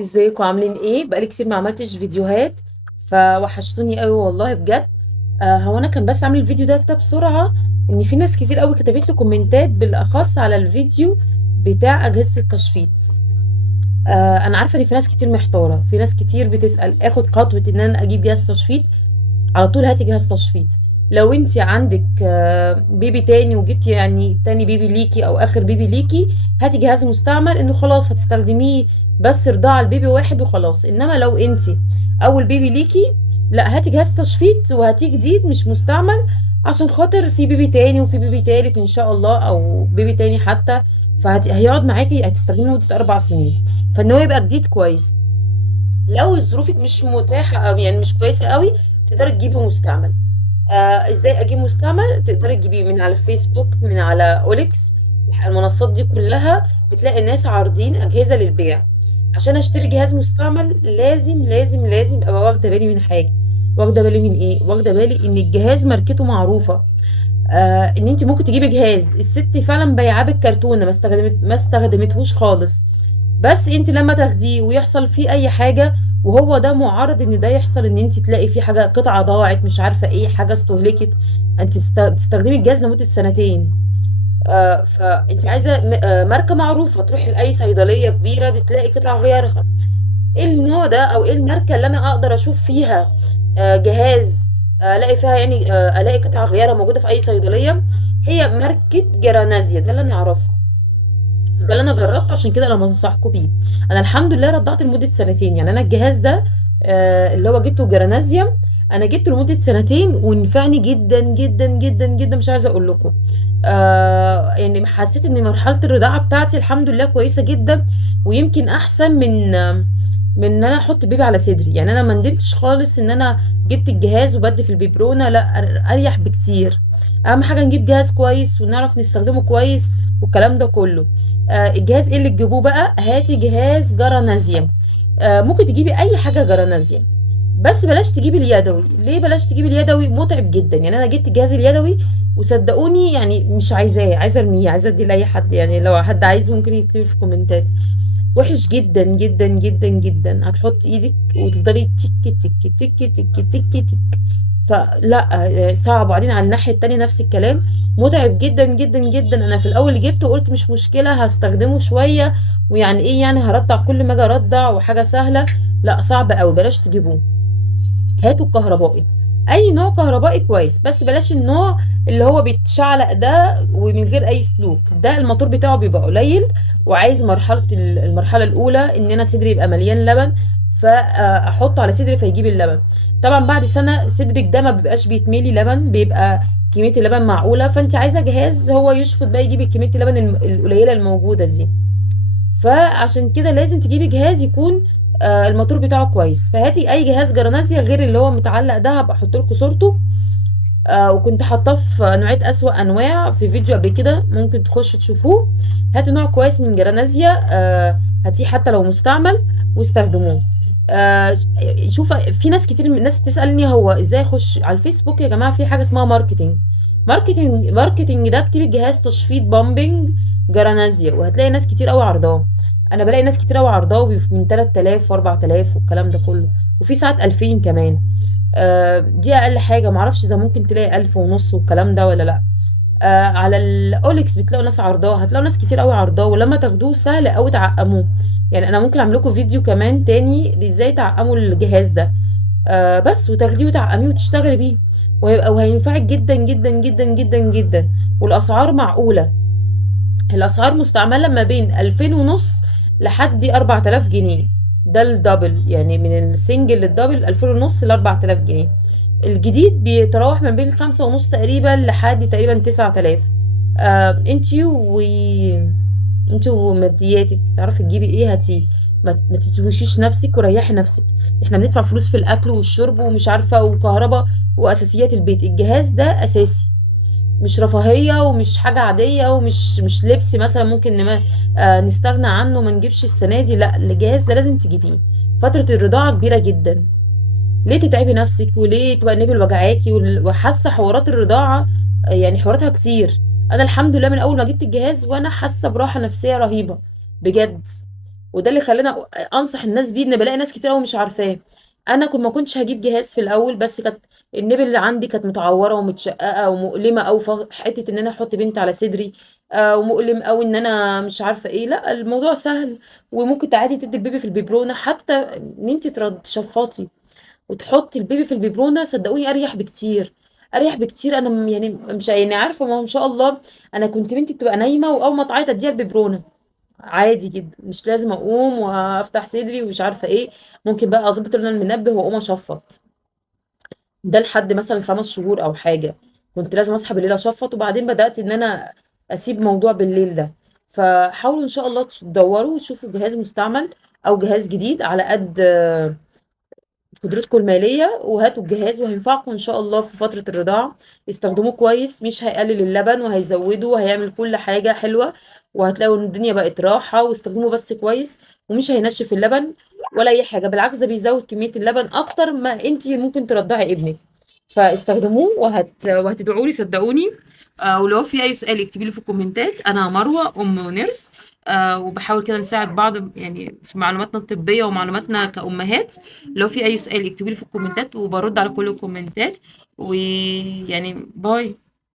ازيكم عاملين ايه؟ بقالي كتير ما عملتش فيديوهات، فوحشتوني قوي والله بجد. هو انا كان بس عامل الفيديو ده كده بسرعة، ان في ناس كتير قوي كتبت لي كومنتات بالاخص على الفيديو بتاع اجهزة التشفيط. انا عارفة ان في ناس كتير محتارة، في ناس كتير بتسأل اخد خطوة ان انا اجيب جهاز تشفيط. على طول هاتي جهاز تشفيط. لو انت عندك بيبي تاني وجبتي يعني تاني بيبي ليكي او اخر بيبي ليكي، هاتي جهاز مستعمل انه خلاص هتستخدميه بس رضاعة البيبي واحد وخلاص. انما لو انت اول بيبي ليكي، لا هاتي جهاز تشفيط وهاتيه جديد مش مستعمل، عشان خاطر في بيبي تاني وفي بيبي تالت ان شاء الله او بيبي تاني حتى، فهيقعد معاكي هتستخدميه لمدة 4 سنين، فان هو يبقى جديد كويس. لو ظروفك مش متاحة أو يعني مش كويسة قوي، تقدري تجيبي مستعمل. ازاي اجيب مستعمل؟ تقدري تجيبيه من على الفيسبوك، من على اوليكس. المنصات دي كلها بتلاقي الناس عارضين اجهزة للبيع. عشان اشتري جهاز مستعمل لازم ابقى واخدة بالي من حاجة. واخدة بالي من ايه؟ واخدة بالي ان الجهاز ماركته معروفة. ان انت ممكن تجيبي جهاز الست فعلا بايعاه بالكرتونة، ما استخدمتهوش خالص، بس انت لما تاخديه ويحصل فيه اي حاجة، وهو ده معرض ان ده يحصل، ان انت تلاقي فيه حاجة قطعة ضاعت مش عارفة ايه، حاجة استهلكت. انت بتستخدمي الجهاز لمدة سنتين. فانت عايزة ماركة معروفة، تروحي لأي صيدلية كبيرة بتلاقي قطع غيارها. ايه النوع ده او ايه الماركة اللي انا اقدر اشوف فيها جهاز الاقي فيها يعني الاقي قطع غيارها موجودة في اي صيدلية؟ هي ماركة جرانازيا، ده اللي انا اعرفه، ده اللي انا جربته، عشان كده انا بنصحكم بيه. انا الحمد لله رضعت لمده سنتين، يعني انا الجهاز ده اللي هو جبته جرانازيوم، انا جبته لمده سنتين ونفعني جدا جدا جدا جدا، مش عايزه اقول لكم. يعني حسيت ان مرحله الرضاعه بتاعتي الحمد لله كويسه جدا، ويمكن احسن من ان انا احط بيبي على صدري. يعني انا ما ندمتش خالص ان انا جبت الجهاز وبدي في البيبرونه، لا اريح بكتير. اهم حاجه نجيب جهاز كويس ونعرف نستخدمه كويس والكلام ده كله. الجهاز ايه اللي تجيبوه بقى؟ هاتي جهاز جرانازيوم. ممكن تجيبي اي حاجه جرانازيوم، بس بلاش تجيبي اليدوي. ليه بلاش تجيبي اليدوي؟ متعب جدا. يعني انا جبت الجهاز اليدوي وصدقوني يعني مش عايزاه، عايزه ارميه، عايزه اديه لاي حد. يعني لو حد عايزه ممكن يكتب في الكومنتات. وحش جدا جدا جدا جدا. هتحطي ايدك وتفضلي تك تك تك تك تك تك، فلا صعب. وبعدين على الناحيه التانية نفس الكلام، متعب جدا جدا جدا. انا في الاول جبته قلت مش مشكله هستخدمه شويه، ويعني ايه يعني هرضع كل ما اجي ارضع وحاجه سهله. لا صعب قوي، بلاش تجيبوه. هاتوا الكهربائي. اي نوع كهربائي كويس، بس بلاش النوع اللي هو بيتشعلق ده ومن غير اي سلوك. ده الموتور بتاعه بيبقى قليل، وعايز المرحله الاولى ان انا صدري يبقى مليان لبن، فاحطه على صدري فيجيب اللبن. طبعا بعد سنه صدرك ده ما بيبقاش بيتملي لبن، بيبقى كميه اللبن معقوله، فانت عايزه جهاز هو يشفط بقى يجيب كميه اللبن القليله الموجوده دي. فعشان كده لازم تجيبي جهاز يكون الموتور بتاعه كويس. فهاتي اي جهاز جراناسيا غير اللي هو متعلق ده، هبقى احط لكم صورته. وكنت حاطاه في نوعيه اسوأ انواع في فيديو قبل كده، ممكن تخشوا تشوفوه. هاتوا نوع كويس من جرانازيا، هاتيه حتى لو مستعمل واستخدموه. آه شوف، في ناس كتير من الناس بتسألني هو ازاي اخش على الفيسبوك. يا جماعة في حاجة اسمها ماركتينج. ماركتينج ده اكتبي جهاز تشفيط بامبنج جرانازيا وهتلاقي ناس كتير قوي عرضاه. انا بلاقي ناس كتير قوي عرضاه من 3000 و4000 والكلام ده كله، وفي ساعات 2000 كمان. دي اقل حاجه. معرفش اذا ممكن تلاقي 1500 والكلام ده ولا لا. على الاوليكس بتلاقوا ناس عرضاه، هتلاقوا ناس كتير قوي عرضاه، ولما تاخدوه سهل قوي تعقموه. يعني انا ممكن اعمل لكم فيديو كمان تاني ازاي تعقموا الجهاز ده. بس وتاخديه وتعقميه وتشتغلي بيه، وهينفعك جدا جدا جدا جدا جدا. والاسعار معقوله. الاسعار مستعمله ما بين 2000 ونص لحد 4000 جنيه. ده الدبل، يعني من السنجل للدبل 2000 ونص ل 4000 جنيه. الجديد بيتراوح ما بين 5 ونص تقريبا لحد تقريبا 9000. انتي انتي ومادياتك تعرفي تجيبي ايه هاتيه. ما تتوشيش نفسك وريحي نفسك. احنا بندفع فلوس في الاكل والشرب ومش عارفه وكهرباء واساسيات البيت. الجهاز ده اساسي، مش رفاهية ومش حاجة عادية ومش لبس مثلا ممكن نستغنى عنه ما نجيبش السنة دي. لا، الجهاز ده لازم تجيبيه. فترة الرضاعة كبيرة جدا. ليه تتعبي نفسك وليه تبقى النبل وجعاكي وحاسة حوارات الرضاعة؟ يعني حواراتها كتير. انا الحمد لله من اول ما جبت الجهاز وانا حاسة براحة نفسية رهيبة بجد. وده اللي خلاني انصح الناس بيه، ان بلاقي ناس كتير قوي مش عارفاه. انا كنت ما كنتش هجيب جهاز في الاول، بس كانت النبل اللي عندي كانت متعوره ومتشققه ومؤلمه، او حته ان انا احط بنت على صدري ومؤلم قوي ان انا مش عارفه ايه. لا، الموضوع سهل، وممكن عادي تدي البيبي في البيبرونه، حتى ان انت تشفطي وتحطي البيبي في البيبرونه، صدقوني اريح بكتير، اريح بكتير. انا يعني مش يعني عارفه، ما هو ما شاء الله انا كنت بنتي بتبقى نايمه، واول ما تعيط اديها البيبرونه عادي جدا، مش لازم اقوم وافتح صدري ومش عارفه ايه. ممكن بقى اظبط لنا المنبه واقوم اشفط، ده لحد مثلا 5 شهور او حاجه. كنت لازم اصحى بالليل اشفط، وبعدين بدات ان انا اسيب موضوع بالليل ده. فحاولوا ان شاء الله تدوروا وتشوفوا جهاز مستعمل او جهاز جديد على قد قدرتكم الماليه، وهاتوا الجهاز وهينفعكم ان شاء الله في فتره الرضاعه. استخدموه كويس، مش هيقلل اللبن وهيزوده وهيعمل كل حاجه حلوه، وهتلاقوا ان الدنيا بقت راحه. واستخدموه بس كويس، ومش هينشف اللبن ولا اي حاجه، بالعكس ده بيزود كميه اللبن اكتر ما انت ممكن ترضعي ابنك. فاستخدموه وهتدعوا لي صدقوني. ولو في اي سؤال اكتبي لي في الكومنتات. انا مروه ام نيرس، وبحاول كده نساعد بعض يعني في معلوماتنا الطبيه ومعلوماتنا كأمهات. لو في اي سؤال اكتبوا لي في الكومنتات، وبرد على كل الكومنتات. ويعني باي.